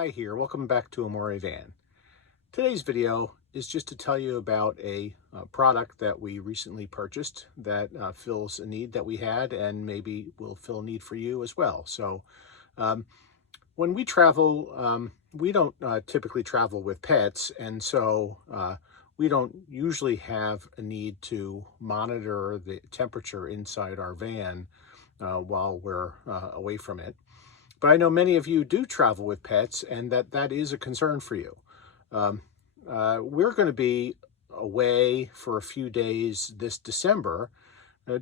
Guy here. Welcome back to Amore Van. Today's video is just to tell you about a product that we recently purchased that fills a need that we had and maybe will fill a need for you as well. So when we travel, we don't typically travel with pets, and so we don't usually have a need to monitor the temperature inside our van while we're away from it. But I know many of you do travel with pets, and that is a concern for you. We're going to be away for a few days this December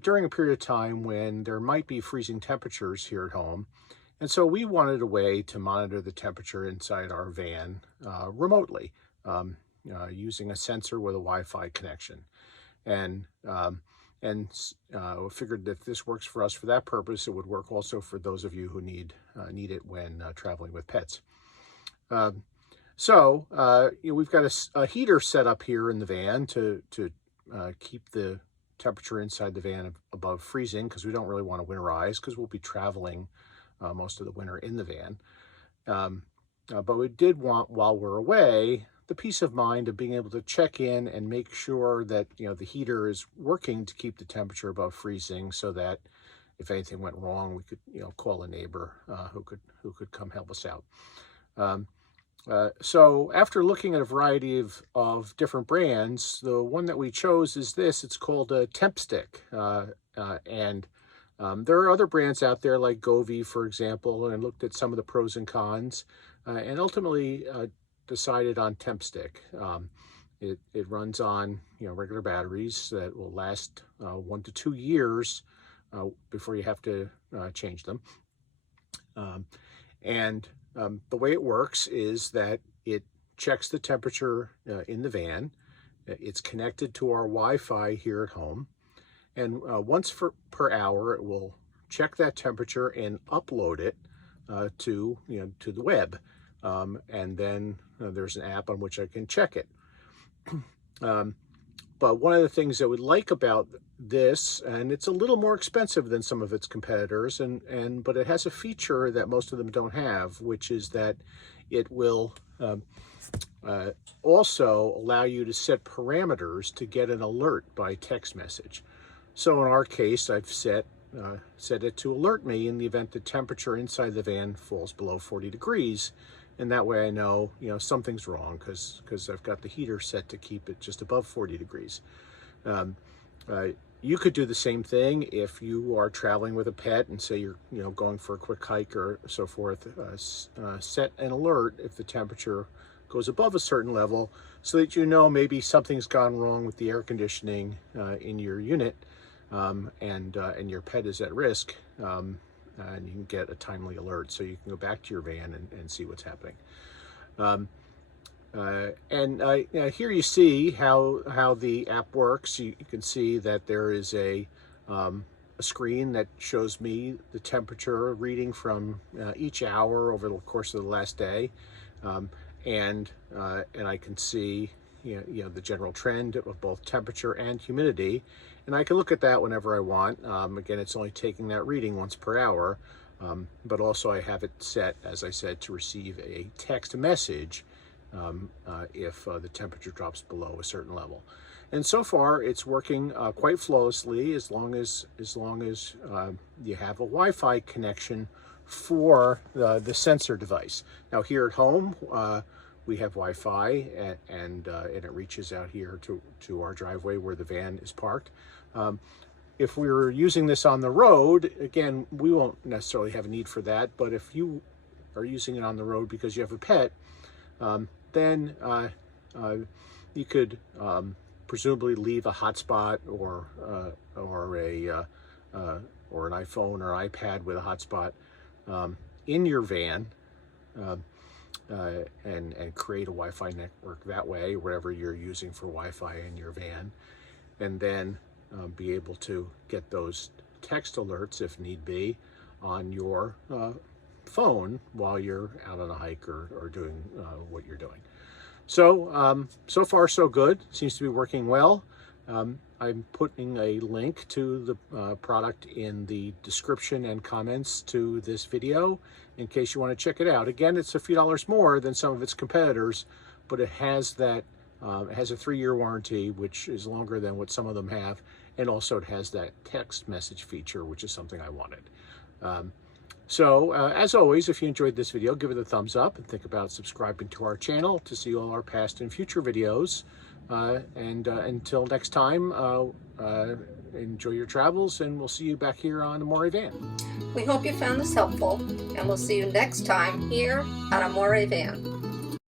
during a period of time when there might be freezing temperatures here at home. And so we wanted a way to monitor the temperature inside our van remotely using a sensor with a Wi-Fi connection. And we figured that if this works for us for that purpose, it would work also for those of you who need it when traveling with pets. We've got a heater set up here in the van to keep the temperature inside the van above freezing, because we don't really want to winterize, because we'll be traveling most of the winter in the van. But we did want, while we're away, the peace of mind of being able to check in and make sure that the heater is working to keep the temperature above freezing, so that if anything went wrong, we could call a neighbor who could come help us out. So after looking at a variety of different brands, the one that we chose is this. It's called a Temp Stick, and there are other brands out there like Govee, for example, and I looked at some of the pros and cons, and ultimately decided on Temp Stick. It runs on regular batteries that will last 1 to 2 years before you have to change them. The way it works is that it checks the temperature in the van. It's connected to our Wi-Fi here at home, and once per hour it will check that temperature and upload it to the web. And then there's an app on which I can check it. But one of the things that we like about this, and it's a little more expensive than some of its competitors, but it has a feature that most of them don't have, which is that it will also allow you to set parameters to get an alert by text message. So in our case, I've set it to alert me in the event the temperature inside the van falls below 40 degrees. And that way I know, something's wrong, because I've got the heater set to keep it just above 40 degrees. You could do the same thing if you are traveling with a pet and say you're going for a quick hike or so forth. Set an alert if the temperature goes above a certain level, so that maybe something's gone wrong with the air conditioning in your unit, and your pet is at risk. And you can get a timely alert, so you can go back to your van and see what's happening. Here you see how the app works. You can see that there is a screen that shows me the temperature reading from each hour over the course of the last day, and I can see the general trend of both temperature and humidity, and I can look at that whenever I want. Again, it's only taking that reading once per hour, but also I have it set, as I said, to receive a text message if the temperature drops below a certain level. And so far, it's working quite flawlessly, as long as you have a Wi-Fi connection for the sensor device. Now here at home, we have Wi-Fi, and it reaches out here to our driveway where the van is parked. If we were using this on the road, again, we won't necessarily have a need for that. But if you are using it on the road because you have a pet, then you could presumably leave a hotspot or an iPhone or iPad with a hotspot in your van. And create a Wi-Fi network that way, whatever you're using for Wi-Fi in your van, and then be able to get those text alerts, if need be, on your phone while you're out on a hike or doing what you're doing. So, so far so good. Seems to be working well. I'm putting a link to the product in the description and comments to this video in case you want to check it out. Again, it's a few dollars more than some of its competitors, but it has that it has a 3-year warranty, which is longer than what some of them have, and also it has that text message feature, which is something I wanted. As always, if you enjoyed this video, give it a thumbs up and think about subscribing to our channel to see all our past and future videos. Until next time, enjoy your travels, and we'll see you back here on Amore Van. We hope you found this helpful, and we'll see you next time here on Amore Van.